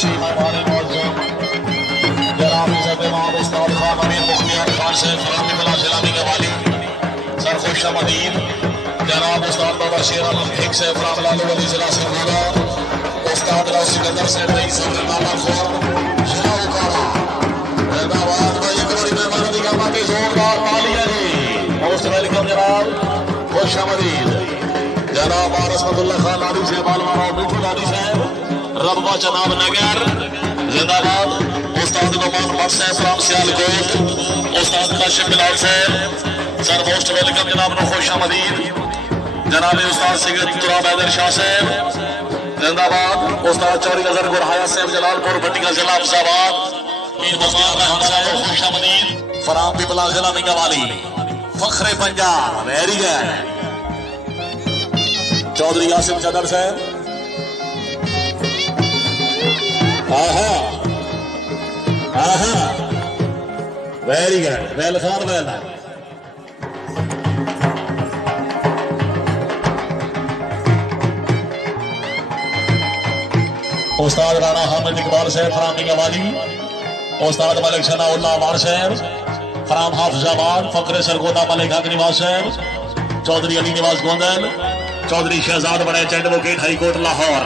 खुशी मेहमान मौजूद जनाब इज़्ज़त इमाम उस्ताद खान अमीर मुख्तियार खान से फरामी बला सलामी के वाली सर खुश आमदीद जनाब उस्ताद बाबा शेर आलम ठीक से फराम लालू वली जिला से होगा उस्ताद लाल सिकंदर से नई सदर नामा खोर शाहकारा हैदराबाद भाई एक बड़ी मेहमानी की गरमा की जोरदार तालियां जी मोस्ट वेलकम जनाब खुश आमदीद जनाब रसमतुल्लाह खान लादी साहब आलवारा मिठू लादी साहब रबवा जनाब नगर जिंदाबाद उस्ताद नुमान भट्ट साहब फ्रॉम सियालकोट उस्ताद काशिफ बिलाल साहब सर मोस्ट वेलकम जनाब नो खुश आमदीद जनाब उस्ताद सैयद तुराब हैदर शाह साहब जिंदाबाद उस्ताद चौरी नजर गुरहाया साहब जलालपुर भट्टिका जिला अफजाबाद मीर मुस्ताद रहमान साहब खुश आमदीद फराम पिपला जिला मिंगावाली फखरे पंजाब वेरी गुड चौधरी यासिम चदर साहब आहा आहा very good well Khan well उस्ताद राणा हामिद इकबाल साहब फराम मिंगावाली उस्ताद मलिक शनाउल्लाह वार साहब फराम हाफिजाबाद फखरे सरगोदा मलिक हक निवास साहब चौधरी अली निवास गोंदल चौधरी शहजाद बड़े एडवोकेट हाईकोर्ट लाहौर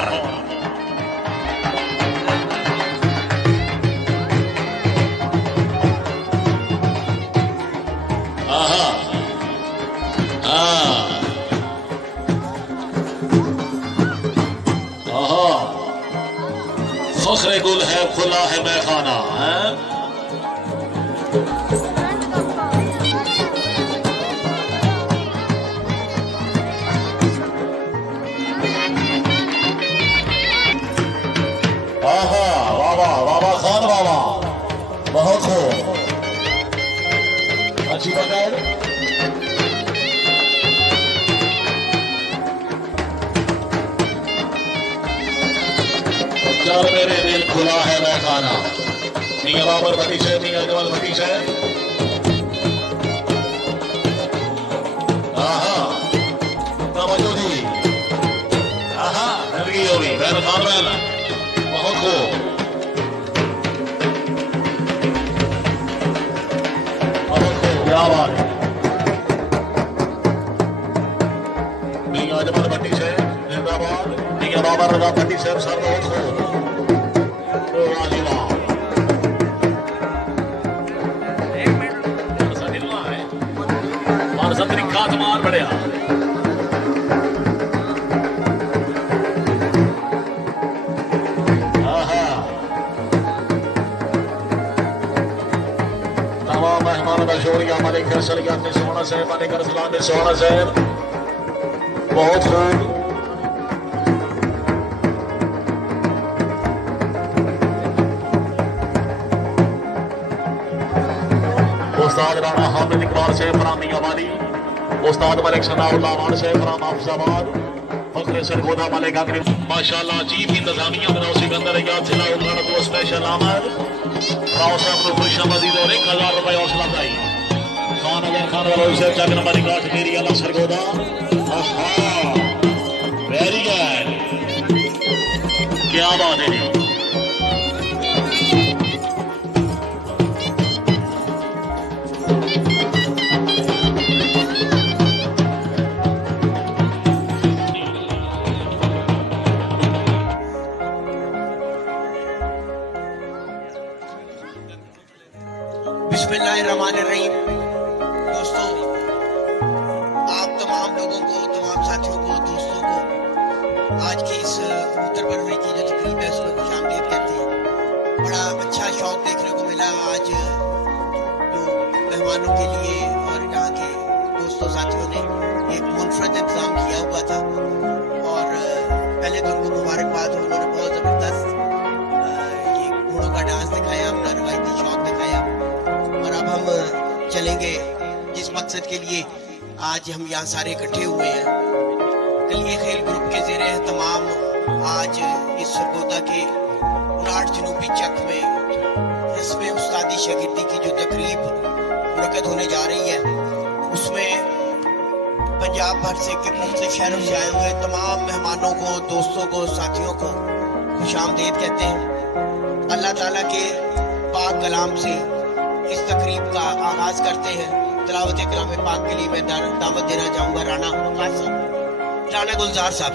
फखरे गुल है खुला है मैखाना है बाबा खान बाबा बहुत खूब अच्छी बताए चार मेरे दिल खुला है मैं खाना मियां बाबर भतीज है मियां जमाल भतीज है आहा तवज्जो जी आहा नरगी होगी बैल खान बैल बहुत खूब क्या बात है मियां जमाल भतीज है जिंदाबाद मियां बाबर रजा भतीज साहब सर बहुत खूब मार बढ़िया तमाम मेहमान बशोरिया मलिक सलिया ने सोना साहब मलिक रसलान ने सोना साहब बहुत खूब उस्ताद राणा हामिद इकबाल साहब फराम मिंगावाली उस्ताद मलिक शनाउल्लाह वार साहब फराम हाफिजाबाद फखरे सरगोदा मलिक हक माशाअल्लाह चीफ इंतजामिया बनाओ सिकंदर याद जिला उठाना तो स्पेशल आमद राव साहब को खुश आमदीद और 1000 रुपए हौसला अफजाई खान अगर खान वालों से चक नंबर 8 मेरी अला सरगोदा आहा वेरी गुड क्या बात है बिस्मिल्लाहिर्रहमानिर्रहीम दोस्तों आप तमाम लोगों को तमाम साथियों को दोस्तों को आज की इस कबूतर परवरी की जो तकरीब है उसमें खुशामदीद कहते हैं। बड़ा अच्छा शौक देखने को मिला आज जो मेहमानों के लिए और यहाँ के दोस्तों साथियों ने एक मुनफरद इंतजाम किया हुआ था और पहले तो उनको मुबारकबाद हो उन्होंने बहुत ज़बरदस्त ये घोड़ों का डांस दिखाया अपना रवायती शौक दिखाया और अब हम चलेंगे जिस मकसद के लिए आज हम यहाँ सारे इकट्ठे हुए हैं। कलिए खेल ग्रुप के ज़ेरे तमाम आज इस सरगोदा के 59 जनूबी चक में रस्म उस्तादी शागिर्दी की जो तकरीब मुनक़द होने जा रही है उसमें पंजाब भर से के मुख्तलिफ शहरों से आए हुए तमाम मेहमानों को दोस्तों को साथियों को खुशामदीद कहते हैं। अल्लाह ताला के पाक कलाम से इस तकरीब का आगाज करते हैं। तिलावत कलाम पाक के लिए मैं दावत देना चाहूँगा राना गुलजार साहब।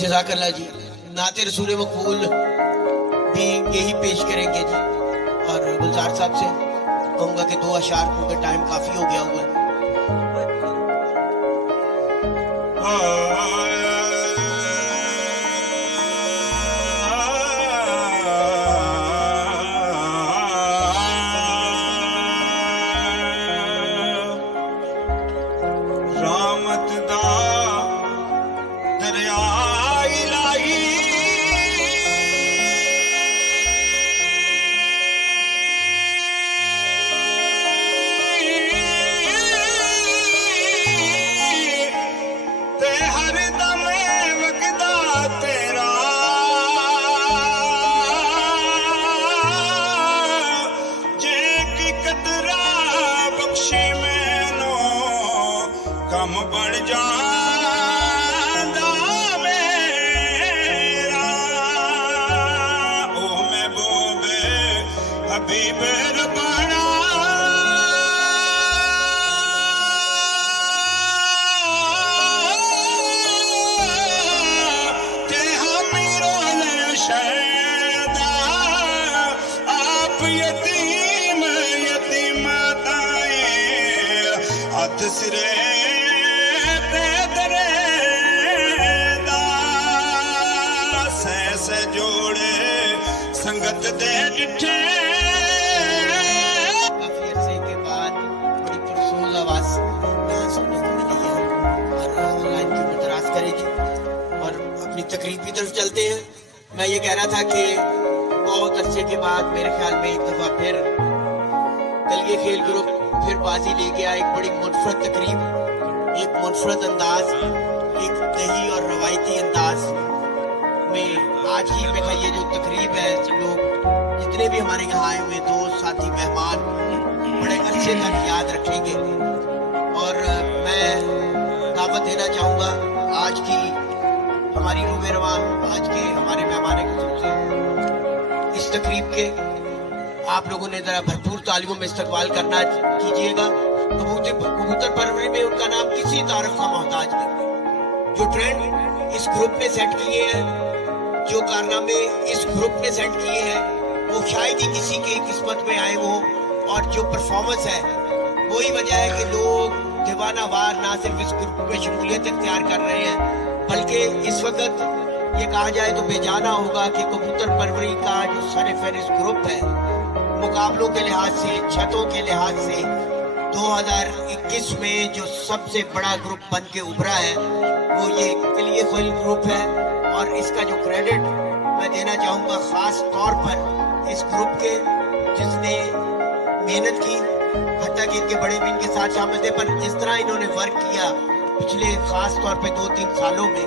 जज़ाकल्लाह जी। नाते रसूल मकबूल भी यही पेश करेंगे जी। और गुलजार साहब से कहूँगा कि 2 अशार क्योंकि टाइम काफ़ी हो गया हुआ है। रामत दा दरिया इलाही ते हर दम वगदा तेरा जे की कदरा बख्शे मैनो कम बढ़ जांदा मेरा ओ महबूबे हबीब रब्बाना ते हमीरों ने शैदा आप यतीम ताए हथ सिरे जोड़े संगत दे डिठे। काफी अरसे के बाद बड़ी पुरसोज आवाज यहाँ सुनने को मिली है और ऑनलाइन की मुतराज करेगी और अपनी तकरीब की तरफ चलते हैं। मैं ये कह रहा था कि बहुत अरसे के बाद मेरे ख्याल में एक दफा फिर कलिए खेल ग्रुप फिर बाजी ले गया। एक बड़ी मुनफरद तकरीब, एक मुनफरद अंदाज, एक दही और रवायती अंदाज में आज ही में ये जो तकरीब है, लोग जितने भी हमारे यहाँ आए हुए दोस्त साथी मेहमान बड़े अच्छे तक याद रखेंगे। और मैं दावत देना चाहूँगा आज की हमारी रूबे रवा, आज के हमारे मेहमान से इस तकरीब के आप लोगों ने जरा भरपूर तालियों में इस्तकबाल करना कीजिएगा। कबूतर परवरी में उनका नाम किसी तारीफ का मोहताज नहीं। जो ट्रेंड इस ग्रुप ने सेट किए हैं, जो कारनामे इस ग्रुप ने सेट किए हैं, वो शायद ही किसी के किस्मत में आए हो। और जो परफॉर्मेंस है वही वजह है कि लोग दीवाना वार ना सिर्फ इस ग्रुप में शमूलियत इख्तियार कर रहे हैं, बल्कि इस वक्त ये कहा जाए तो बेजाना होगा कि कबूतर परवरी का जो सरफहरिस्त ग्रुप है, मुकाबलों के लिहाज से, छतों के लिहाज से 2021 में जो सबसे बड़ा ग्रुप बन के उभरा है वो ये कलिए खेल ग्रुप है। और इसका जो क्रेडिट मैं देना चाहूँगा खास तौर पर इस ग्रुप के जिसने मेहनत की, हत्ता कि इनके बड़े भी इनके साथ शामिल थे, पर जिस तरह इन्होंने वर्क किया पिछले खास तौर पे 2-3 सालों में,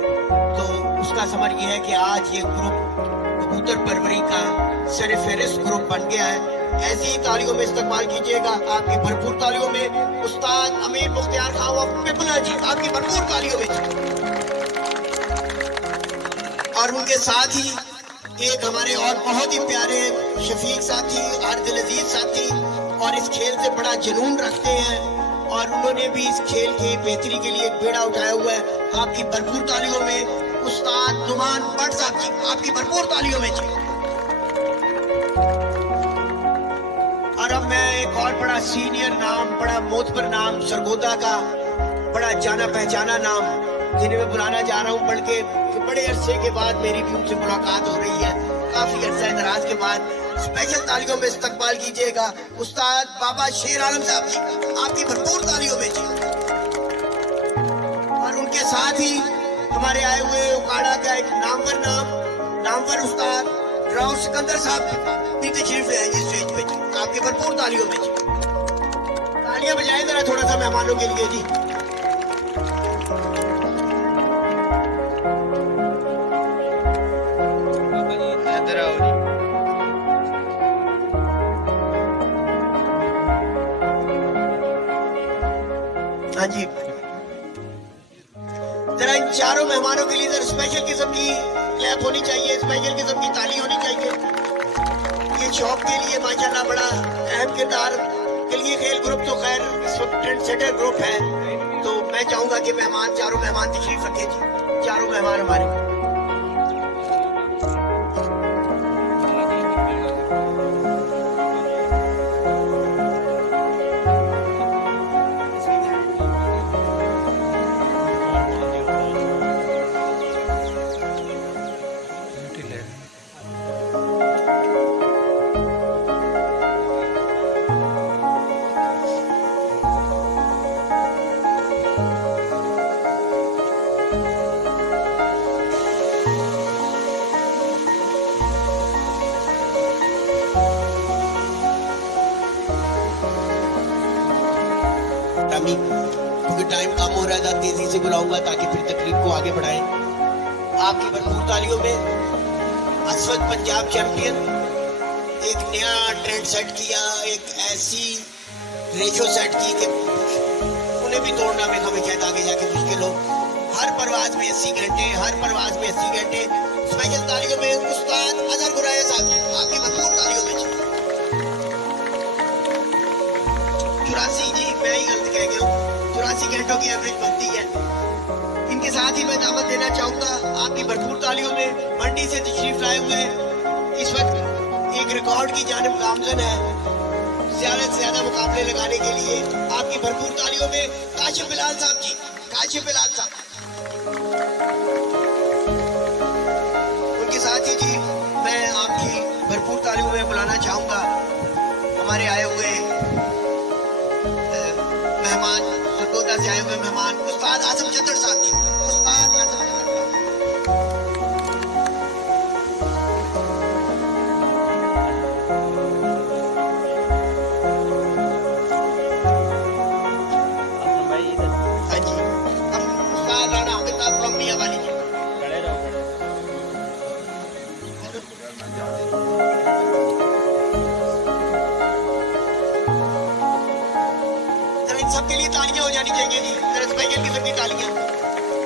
तो उसका समझ ये है कि आज ये ग्रुप कबूतर परवरी का सरफहरिस्त ग्रुप बन गया है। ऐसी ही तालियों में इस्तकबाल कीजिएगा, आपकी भरपूर तालियों में उस्ताद अमीर मुख्तियार खान पिपला जी, आपकी भरपूर तालियों में। और उनके साथ ही एक हमारे और बहुत ही प्यारे शफीक साथी, आरदिल अजीज साथी, और इस खेल से बड़ा जुनून रखते हैं और उन्होंने भी इस खेल की बेहतरी के लिए एक बेड़ा उठाया हुआ है। आपकी भरपूर तालियों में उस्ताद नुमान भट्ट साहब जी, आपकी भरपूर तालियों में जी। और अब मैं एक और बड़ा सीनियर नाम, बड़ा मोतबर नाम, सरगोदा का बड़ा जाना पहचाना नाम जिन्हें मैं बुलाना जा रहा हूँ, बल्कि बड़े अरसे के बाद मेरी भी उनसे मुलाकात हो रही है, काफी अरसा दराज के बाद। स्पेशल तालियों में इस्तकबाल कीजिएगा उस्ताद बाबा शेर आलम साहब जी, आपकी भरपूर तालियों में जी। और उनके साथ ही हमारे आए हुए उकाड़ा का एक नामवर उस्ताद राव सिकंदर साहब भी तशरीफ ले आए जी स्टेज पे जी। आपके भरपूर तालियों में जी, तालियां बजाएं जरा थोड़ा सा मेहमानों के लिए जी। इधर आओ जी। हाँ जी, जरा इन चारों मेहमानों के लिए जरा स्पेशल किस्म की क्लैप होनी चाहिए, स्पेशल किस्म की ताली होनी चाहिए। ये शौक के लिए माशाल्लाह बड़ा अहम किरदार के लिए खेल ग्रुप तो खैर इस वक्त ट्रेंड सेटर ग्रुप है, तो मैं चाहूंगा कि चारों मेहमान तशरीफ रखें जी। चारों मेहमान हमारे क्योंकि टाइम कम हो रहा था, तेजी से बुलाऊंगा ताकि फिर तकरीब को आगे बढ़ाएं। आपकी भरपूर तालियों में असवद पंजाब चैंपियन एक नया ट्रेंड सेट किया, एक ऐसी रेशो सेट की कि उन्हें भी तोड़ना में हमें शायद आगे जाके मुश्किल हो। हर परवाज में 80 घंटे, हर परवाज में 80 घंटे। स्पेशल तालियों में उस्ताद अजहर गुराया साहब, आपकी भरपूर तालियों में 84 जी, मैं ही गलत कह गया हूँ, 84 घंटों की एवरेज बनती है। इनके साथ ही मैं दावत देना चाहूंगा आपकी भरपूर तालियों में मंडी से तशरीफ लाए हुए इस वक्त एक रिकॉर्ड की जानिब गामजन है, ज्यादा से ज्यादा मुकाबले लगाने के लिए आपकी भरपूर तालियों में काशिफ बिलाल साहब जी। काशिफ बिलाल साहब, उनके साथ ही जी मैं आपकी भरपूर तालियों में बुलाना चाहूंगा हमारे आए हुए मेहमान, सरगोदा से आए हुए मेहमान उस्ताद आजम चंद्र साहब जी। उस्ताद आजम हाँ जी, हम उस्ताद राणा अमिताभ फ्रॉम मियां वाली जी। सबके लिए तालियां हो जानी चाहिए जी, स्पेशल किस्म की तालियां।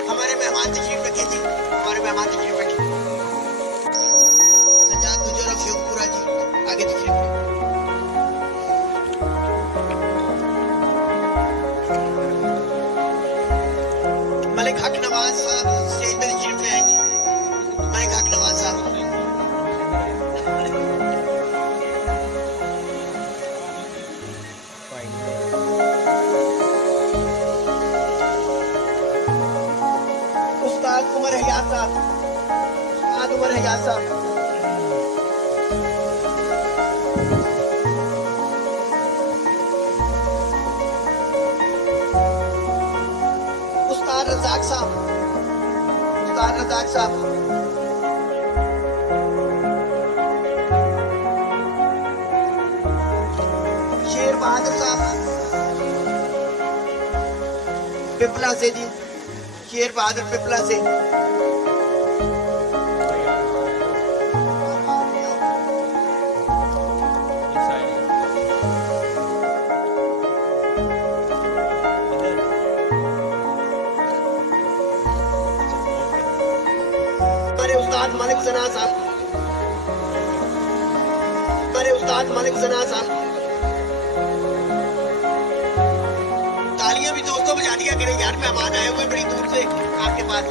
हमारे मेहमान तशरीफ रखे जी, हमारे मेहमान तशरीफ रखे। सजाद गुजर और शिवपुरा जी आगे तशरीफ रखे। मलिक हक नवाज साहब स्टेज पर तशरीफ ले आए जी। मलिक हक नवाज साहब, उमर हयात साहब, उस्ताद उमर हयात साहब, उस्ताद रज़ाक साहब, उस्ताद रज़ाक साहब, शेर बहादुर साहब पिपला से जी, शेर बहादुर पिपला से। हमारे उस्ताद मलिक सना साहब, हमारे उस्ताद मलिक सना साहब। तालियां भी दोस्तों बजा दिया करें यार, मेहमान आए हुए बड़ी दूर से आपके पास।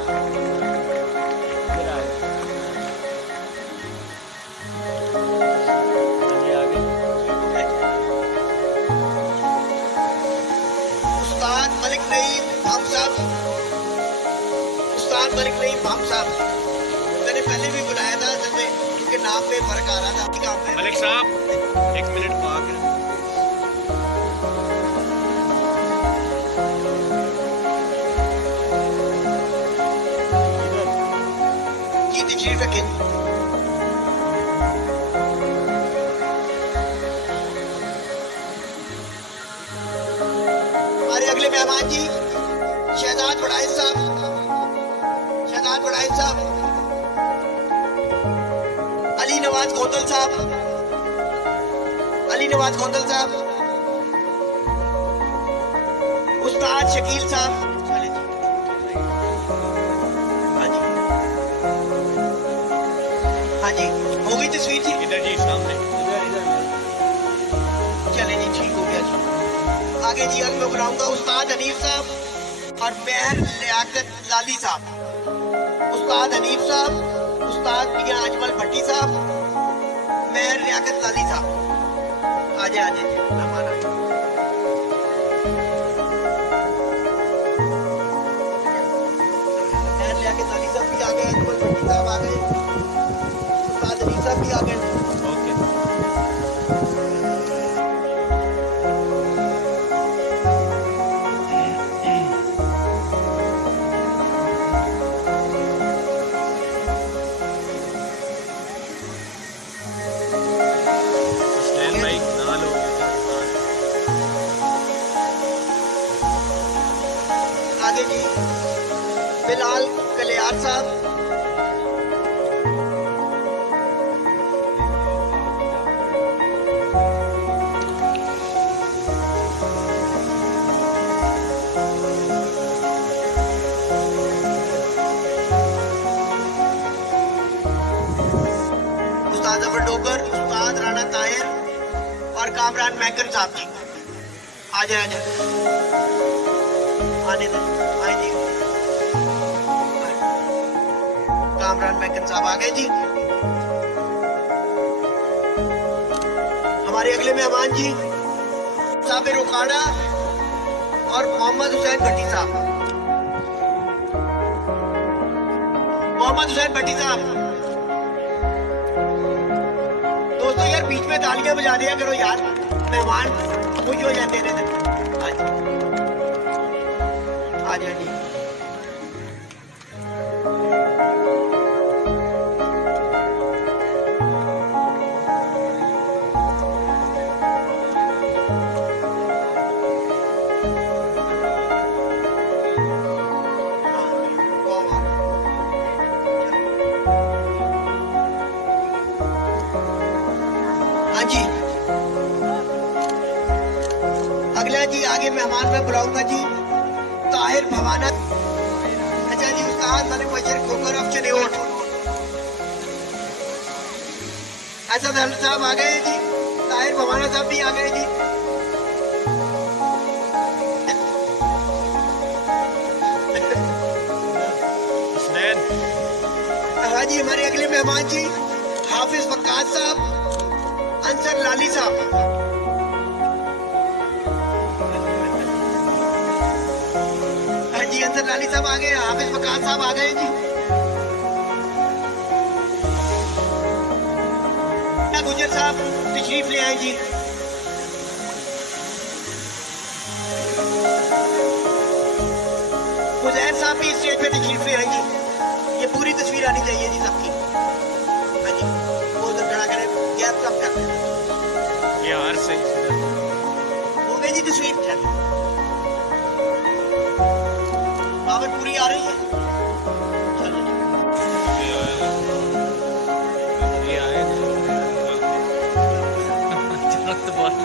उस्ताद मलिक नईम भाम साहब, उस्ताद मलिक नईम भाम साहब, मैंने पहले भी बुलाया था असल में क्योंकि नाम में फर्क आ रहा था आपके काम में। मलिक साहब एक मिनट को आकर तशरीफ रखें। हमारे अगले मेहमान जी शहजाद बड़ाइज साहब, शहजाद बड़ाइज साहब, अली नवाज गोंदल साहब, अली नवाज गोंदल साहब, उस्ताद शकील साहब। हाँ जी, हाँ जी, हो गई तस्वीर जी? इधर जी सामने। चले जी, ठीक हो गया जी। आगे जी अब मैं बुलाऊंगा उस्ताद हनीफ साहब और मेहर लियाकत लाली साहब। उस्ताद हनीफ साहब, उस्ताद मियां अजमल भट्टी साहब, मेहर लियाकत लाली साहब। आजे आजे जी, मेहमान आए। मेहर लियाकत लाली साहब भी आ गए, अजमल भट्टी साहब आ गए, उस्ताद हनीफ साहब भी आ गए। ओके। स्टैंड भाई ना लो। आगे जी बिलाल कलियार साहब, उस्ताद जफर डोगर, उस्ताद राणा ताहिर और कामरान मैकर साहब जी। आ जाए, आ जाए, आने दे, आए जी। कामरान मैकर साहब आ गए जी। हमारे अगले मेहमान जी साबिर उखाड़ा और मोहम्मद हुसैन भट्टी साहब। मोहम्मद हुसैन भट्टी साहब, दोस्तों यार बीच में तालियां बजा दिया करो यार, मेहमान खुश हो जाते रहते। आ जाए जी। हाँ जी, अगला जी आगे मेहमान में बुलाऊंगा जी ताहिर भवानत। अच्छा जी, उस्ताद मलिक बशर खोकर ऑफ चनेओट। असद हल साहब आ गए जी, ताहिर भवाना साहब भी आ गए जी। स्टैंड। हाँ जी, हमारे अगले मेहमान जी हाफिज वक्कास साहब, अंसर लाली साहब। हाँ जी, अंसर लाली साहब आ गए, हाफिज वक्कास साहब आ गए जी। गुजर साहब तशरीफ ले आए जी। उजैर साहब भी स्टेज पे तशरीफ ले आए जी। ये पूरी तस्वीर आनी चाहिए जी सबकी। हाँ जी, वो उधर खड़ा करें, गैप कम कर। ये हार सही। हो गई जी तस्वीर। पावर पूरी आ रही है। चलो जी। ये आए।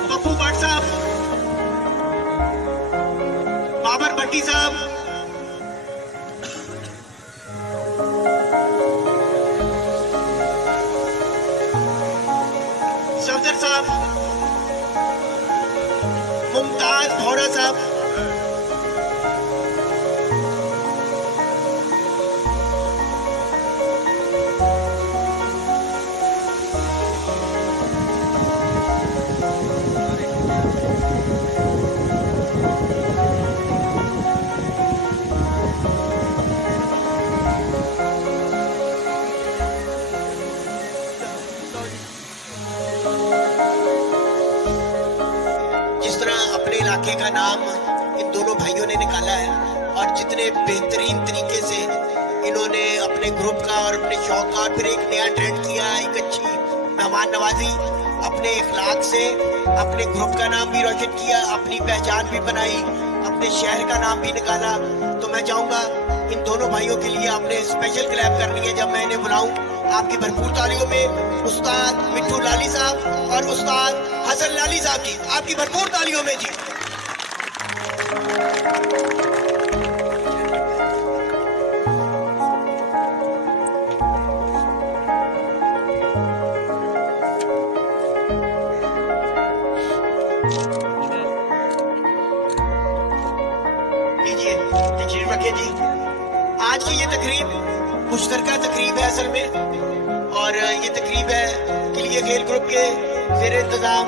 पप्पू भट्ट साहब, बाबर भट्टी साहब, सफदर साहब, मुमताज भौरा साहब, जिस तरह अपने इलाके का नाम इन दोनों भाइयों ने निकाला है और जितने बेहतरीन तरीके से इन्होंने अपने ग्रुप का और अपने शौक का फिर एक नया ट्रेंड किया, एक अच्छी मेहमान नवाजी, अपने इखलाक से अपने ग्रुप का नाम भी रोशन किया, अपनी पहचान भी बनाई, अपने शहर का नाम भी निकाला। तो मैं चाहूंगा इन दोनों भाइयों के लिए आपने स्पेशल क्लैप करनी है जब मैं इन्हें बुलाऊं। आपकी भरपूर तालियों में उस्ताद मिट्ठू लाली साहब और उस्ताद हसन लाली साहब जी, आपकी भरपूर तालियों में जी। लीजिए तशरीफ रखिए जी। आज की ये तकरीब मुश्तरका तकरीब है असल में, और ये तकरीब है किलिए खेल ग्रुप के ज़ेर इंतज़ाम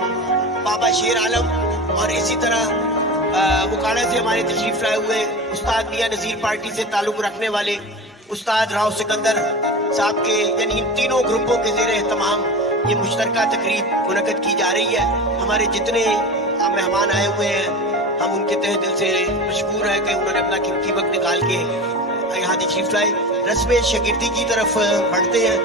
बाबा शेर आलम और इसी तरह मुकाला से हमारे तशरीफ लाए हुए उस्ताद मियां नज़ीर पार्टी से ताल्लुक़ रखने वाले उस्ताद राव सिकंदर साहब के, यानी इन तीनों ग्रुपों के ज़ेर एहतमाम ये मुश्तरका तकरीब मुनक़्क़द की जा रही है। हमारे जितने मेहमान आए हुए हैं हम उनके तहे दिल से मशकूर है कि उन्होंने अपना कीमती वक्त निकाल के यहाँ तशरीफ लाए। रस्म शागिर्दी की तरफ बढ़ते हैं।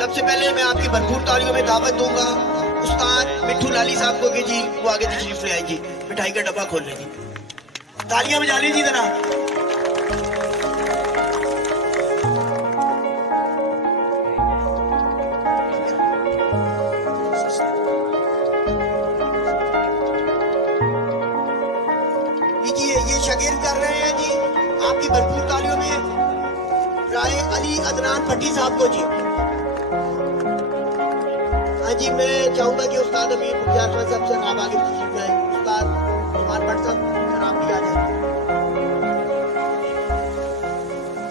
सबसे पहले मैं आपकी भरपूर तालियों में दावत दूंगा उस्ताद मिट्ठू लाली साहब को कि जी वो आगे तशरीफ ले आए जी, मिठाई का डब्बा खोल लें जी, तालियां बजा लीजिए जरा। ये शागिर्द कर रहे हैं जी, आपकी भरपूर तालियों में राय अली अदनान भट्टी साहब को जी। हाँ जी, मैं चाहूंगा कि उस्ताद अमीर मुख्तार खान साहब से नाम आगे तशरीफ लाए। उस्ताद कुमार भट्ट साहब जनाब भी आ जाए।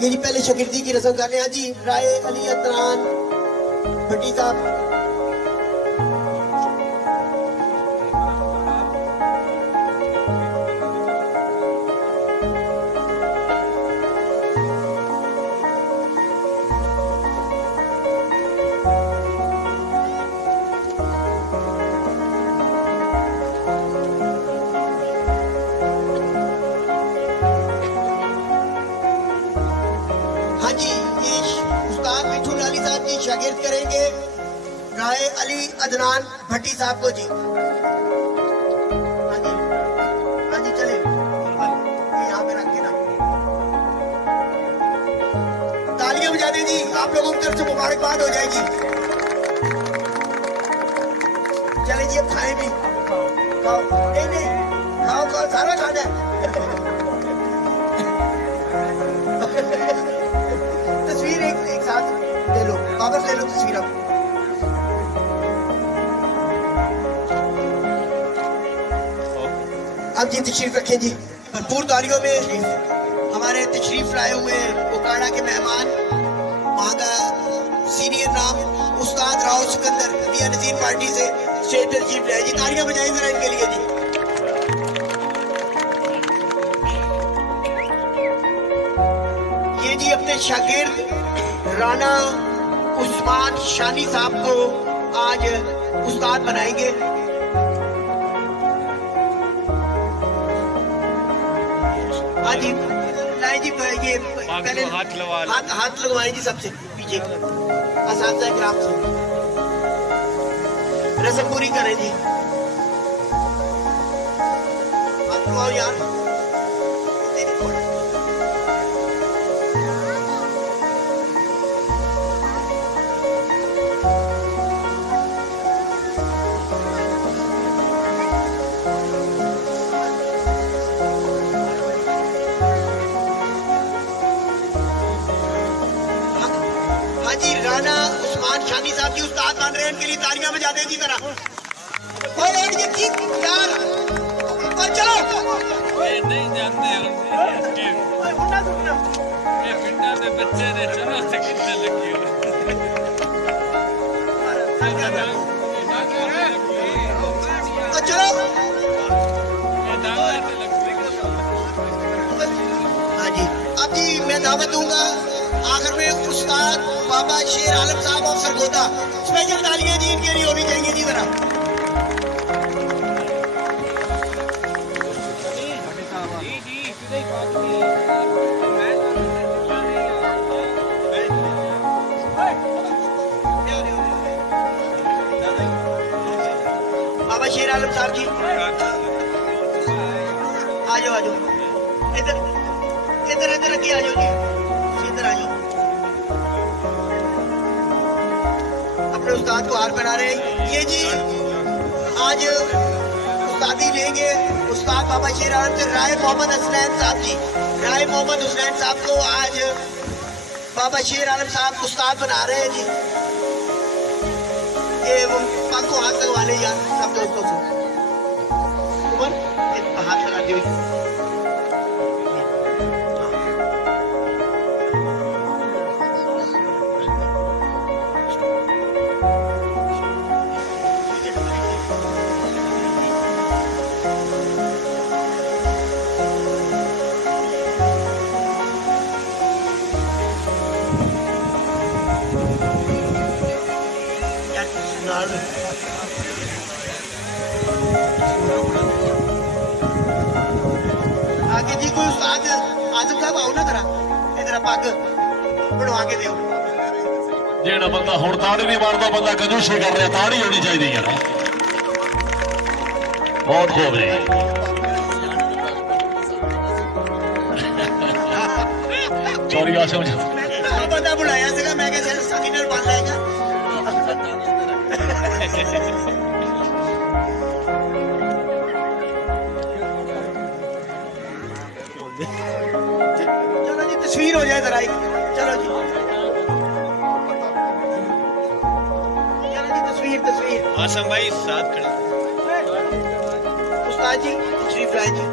ये जी पहले शागिर्दी की रस्म कर रहे हैं जी, राय अली अदनान भट्टी साहब। शागिर्द करेंगे राय अली अदनान भट्टी साहब को जी। हाँ जी, हाँ जी चले यहाँ पे रख देना। तालियां बजा दें जी, आप लोगों की तरफ से मुबारकबाद हो जाएगी। चले जी अब खाएं भी, खाओ नहीं खाओ खाओ सारा खाना है। तस्वीर एक साथ ले लो, वापस ले लो तस्वीर। अब जी तशरीफ रखें जी, भरपूर तालियों में हमारे तशरीफ लाए हुए उकाड़ा के मेहमान, वहाँ का सीनियर नाम उस्ताद राव सिकंदर मियां नज़ीर पार्टी से स्टेज पर तशरीफ लाए जी। तालियां बजाएं जरा इनके लिए जी। ये जी अपने शागिर्द राना उस्मान शानी साहब को आज उस्ताद बनाएंगे। हाँ जी लाए जी, ये पहले हाथ लगवाएं जी सबसे पीछे असातिज़ा किराम से, रस्म पूरी करें जी। हाथ लगवाओ यार। राना उस्मान शानी साहब जी उस्ताद बन रहे हैं, इनके लिए तालियां बजा दें जी जरा। और ये की यार और चलो ये नहीं जानते ये पिंडा में बच्चे ने चलो से कितने लगी और चलो। हाँ जी, अब जी मैं दावत दूंगा आखिर में उस उस्ताद बाबा शेर आलम साहब ऑफ सरगोदा। स्पेशल तालियां जी इनके लिए होनी चाहिए जी जरा। बाबा शेर आलम साहब जी आ जाओ आ जाओ, इधर इधर इधर अगे आ जाओ जी, इधर आ जाओ। अपने उस्ताद को हार पहना रहे हैं ये जी। आज उस्तादी लेंगे उस्ताद बाबा शेर आलम से राय मोहम्मद हुसैन साहब जी। राय मोहम्मद हुसैन साहब को आज बाबा शेर आलम साहब उस्ताद बना रहे हैं जी। ये वो पग को हाथ लगवा ले यार सब दोस्तों को। उमर हाथ लगाते हुए आगे जी कोई उस्ताद आजम साहब आओ ना जरा, इधर पग बनवा के दियो। ਜਿਹੜਾ ਬੰਦਾ ਹੁਣ ਤਾੜੀ ਨਹੀਂ ਮਾਰਦਾ ਬੰਦਾ ਕੰਜੂਸੀ ਕਰ ਰਿਹਾ, ਤਾੜੀ ਹੋਣੀ ਚਾਹੀਦੀ ਹੈ ਨਾ। ਬਹੁਤ ਖੂਬ ਜੀ, ਚੋਰੀ ਆਸ਼ਮ ਜੀ मैं बंदा बुलाया सीगा, मैं क्या सखी नाल बन लेगा। चलो जी तस्वीर हो जाए जरा, चलो जी चलो जी तस्वीर तस्वीर। आसम भाई साथ खड़े। उस्ताद जी तशरीफ लाए जी।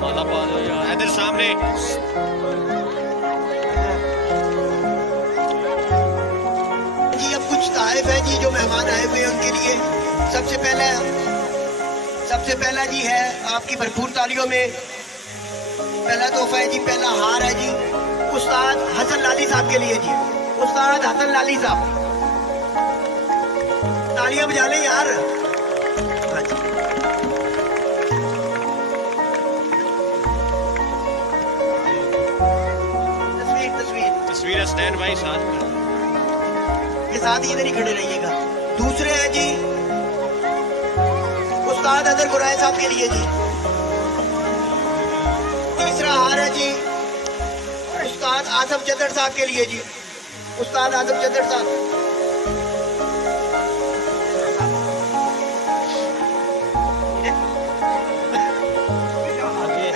माला पा दो यार, इधर सामने। जी अब कुछ ताइफ है जी जो मेहमान आए हुए हैं उनके लिए सबसे पहला जी है आपकी भरपूर तालियों में पहला तोहफा है जी, पहला हार है जी उस्ताद हसन लाली साहब के लिए जी। उस्ताद हसन लाली साहब तालियां बजा लें यार। हाँ जी। तस्वीर तस्वीर तस्वीर हसनैन भाई साथ खड़े। के साथ ही इधर ही खड़े रहिएगा। दूसरे हैं जी उस्ताद अदर गुराय साहब के लिए जी। तीसरा हार है जी उस्ताद आजम चदर साहब के लिए जी। उस्ताद आजम चदर साहब।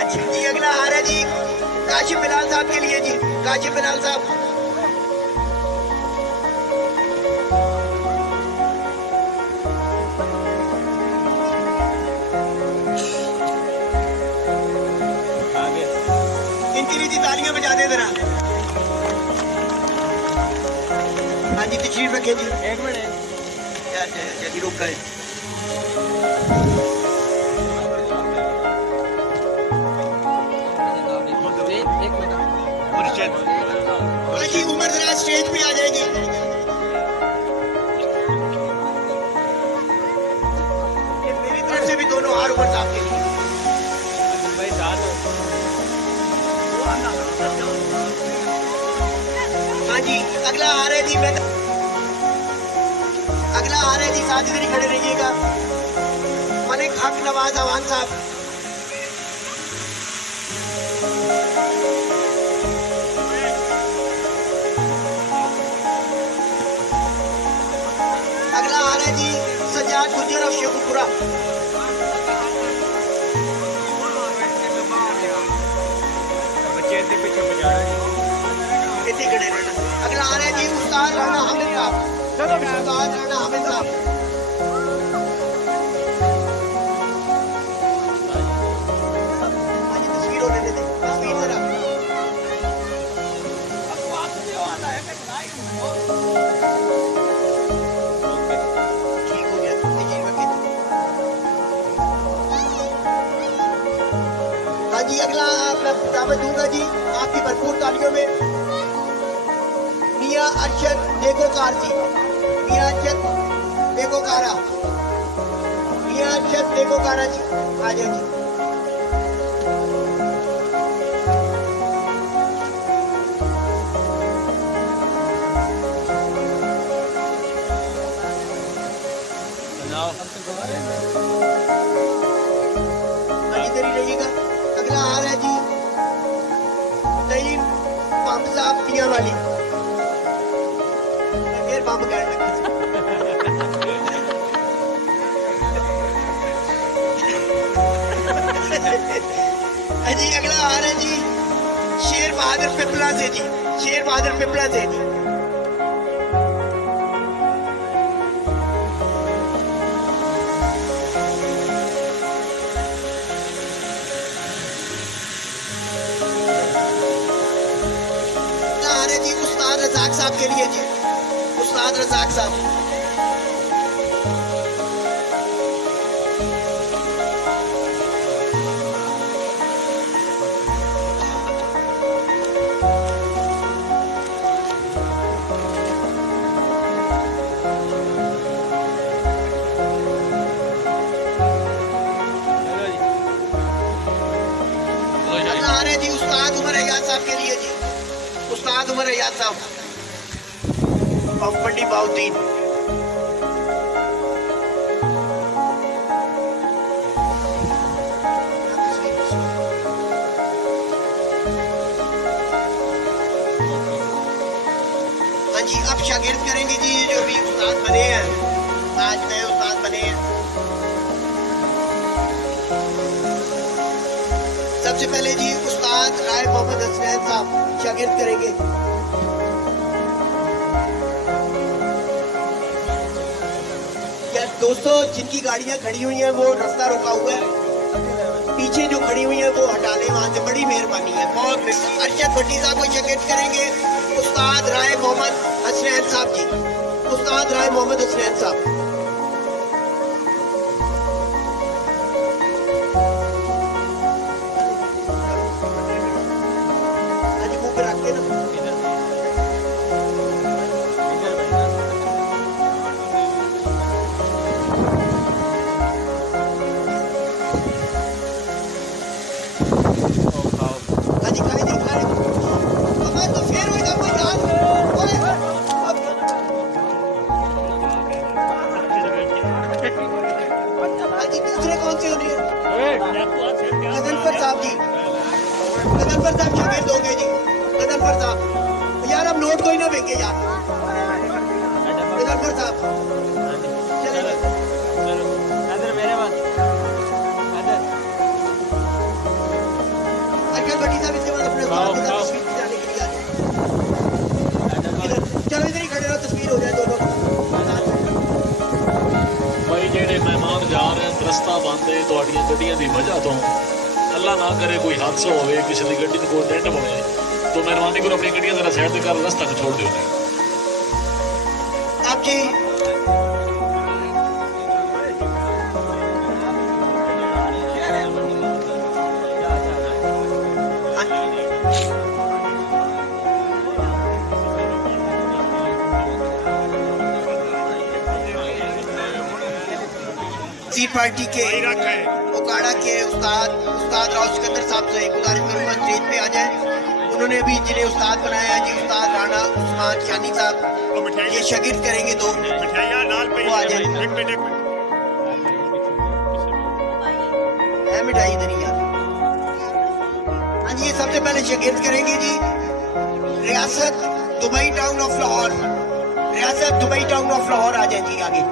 अच्छा जी अगला हार है जी काशिफ बिलाल साहब के लिए जी। काशिफ बिलाल साहब इनके लिए जी तालियां बजा दे जरा। हाँ जी तशरीफ रखे जी। एक मिनट जल्दी रुक गए। मुर्शिद हाँ जी उमर जरा स्टेज पे आ जाएगी। ये मेरी तरफ से भी दोनों हार उमर साहब के लिए। भाई साथ हो। हाँ जी अगला हार है जी अगला हार है जी साथ इधर ही खड़े रहिएगा। मलिक हक नवाज अवान साहब। अगला हार है जी सज्जाद गुजर और शेखुपुरा। बच्चे इनके पीछे बजा रहे हैं। इतनी खड़े रहना। अगला हार है जी उस्ताद राणा हामिद साहब। उस्ताद राणा हामिद साहब। आज तस्वीर होने दे तस्वीर जरा। ठीक हो गया। हाँ जी, अगला मैं दावत दूंगा जी आपकी भरपूर तालियों में मियाँ अरशद नेकोकार जी। मियाँ अरशद नेकोकारा, मियाँ अरशद नेकोकारा जी, आ जाओ जी। इधर ही रहिएगा। अगला आ रहा है जी नईम पंप साहब पिया वाली। फिर पंप कहने लगा। जी अगला आ रहा है जी शेर बहादुर पिपला से जी, शेर बहादुर पिपला से जी। रज़ाक साहब के लिए जी, उस्ताद रज़ाक साहब। अगला आ रहे जी उस्ताद उमर अयाज साहब के लिए जी, उस्ताद उमर अयाज साहब ऑफ मंडी बाउद्दीन। हाँ जी, अब शागिर्द करेंगे जी जो भी उस्ताद बने हैं, आज नए उस्ताद बने हैं। सबसे पहले जी उस्ताद राय मोहम्मद हसनैन साहब शागिर्द करेंगे। दोस्तों जिनकी गाड़ियां खड़ी हुई हैं वो रास्ता रोका हुआ है, पीछे जो खड़ी हुई हैं वो हटा लें वहां से, बड़ी मेहरबानी है। बहुत अरशद भट्टी साहब को शागिर्द करेंगे उस्ताद राय मोहम्मद हसनैन साहब जी, उस्ताद राय मोहम्मद हसनैन साहब। आज मुंह पे रख के ना गदनफर साहब जी, गदनफर साहब शागिर्द हो गए जी, गदनफर साहब। यार अब नोट कोई ना फेंके यार, गदनफर साहब चले गए। अरशद भट्टी साहब इसके बाद अपने उस्ताद के साथ तस्वीर खिंचाने के लिए आ जाए। चलो इधर ही खड़े रहो, तस्वीर हो जाए दोनों। भाई जेडे मेहमान जा रहे हैं रस्ता बंद है ਤੁਹਾਡੀਆਂ ਗੱਡੀਆਂ ਦੀ ਵਜ੍ਹਾ ਤੋਂ, अल्लाह ना करे कोई हादसा होवे, किसी की गड्डी में कोई डेंट बने, तो मेहरबानी करो अपनी गड्डियां जरा साइड कर रास्ता छोड़ दो। आप जी पार्टी के उकाड़ा के उस्ताद राव सिकंदर साहब से गुजारिश करूंगा स्टेज पे आ जाए। उन्होंने अभी जिन्हें उस्ताद बनाया है जी, उस्ताद राणा उस्मान शानी साहब, ये शागिर्द करेंगे दो, वो आ जाए। है मिठाई इधर ही यार। हाँ जी, ये सबसे पहले शागिर्द करेंगे जी रियासत दुबई टाउन ऑफ लाहौर, रियासत दुबई टाउन ऑफ लाहौर आ जाए जी आगे।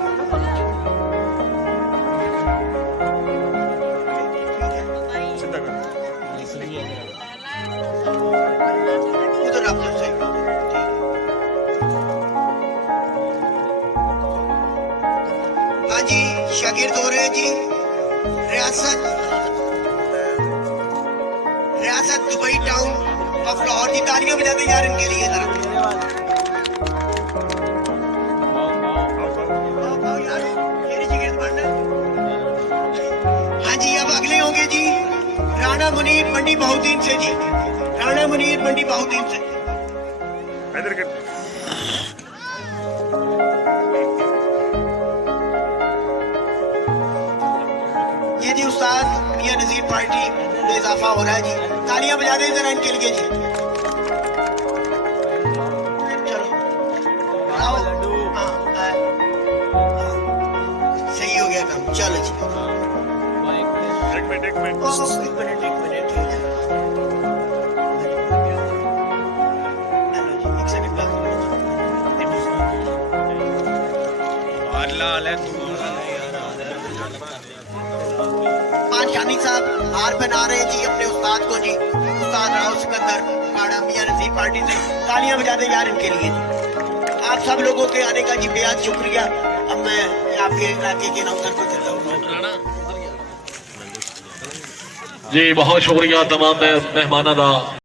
हाँ जी, शागिर्द हो रहे हैं जी रियासत दुबई टाउन ऑफ लाहौर की। तालियां बजा दें यार इनके लिए जरा। हाँ जी, अब अगले होंगे जी राणा मुनीर मंडी बहुद्दीन से जी, राणा मुनीर मंडी बहुद्दीन से। इधर के ये जी उस्ताद मियां नजीर पार्टी में इजाफा हो रहा है जी, तालियां बजा दें जरा इनके लिए जी। चलो आओ, हाँ, हाँ, सही हो गया काम, चलो जी। एक मिनट एक मिनट हेलो जी, एक सेकंड का लाल है तू शानी साहब हार पहना रहे हैं जी अपने उस्ताद को जी, उस्ताद राव सिकंदर काड़ा मियां नजीर पार्टी से। तालियां बजा दें यार इनके लिए। आप सब लोगों के आने का जी बेहद शुक्रिया। अब मैं आपके इलाके के नौकर को देता हूँ। जी बहुत शुक्रिया तमाम मेहमानों का।